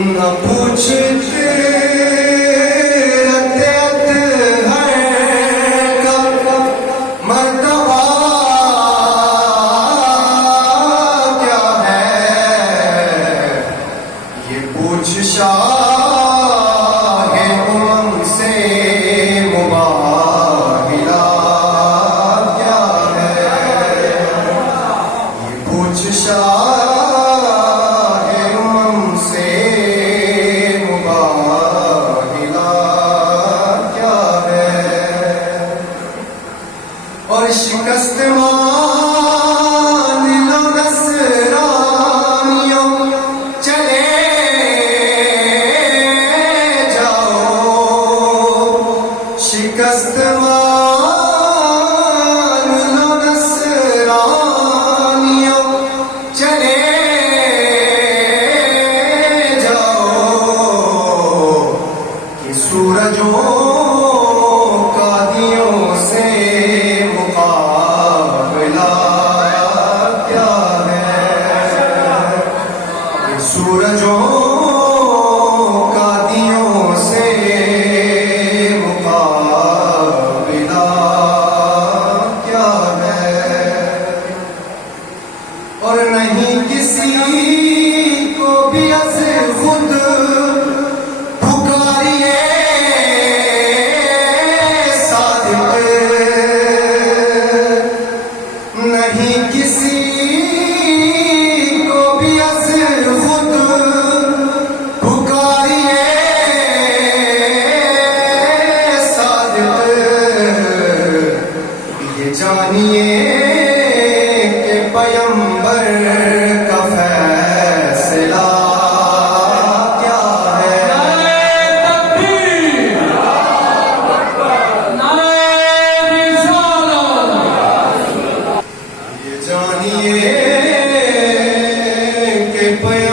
نہ پوچھتے رہتے ہیں کب مرتبہ کیا ہے، یہ پوچھ شاہ امم سے مباہلہ کیا ہے، یہ پوچھ شاہ شکست مان لو نصرانیوں چلے جاؤ، شکست مان لو نصرانیوں چلے جاؤ، کہ سورجوں سورجوں کا دیوں سے مقابلہ کیا ہے، اور نہیں کسی کو بھی از خود پکاریے صادق، نہیں کسی کو بھی از خود جانیے کہ پیمبر کا فیصلہ کیا ہے، نعرہ تکبیر، نعرہ رسالت، یہ جانیے کہ پیمبر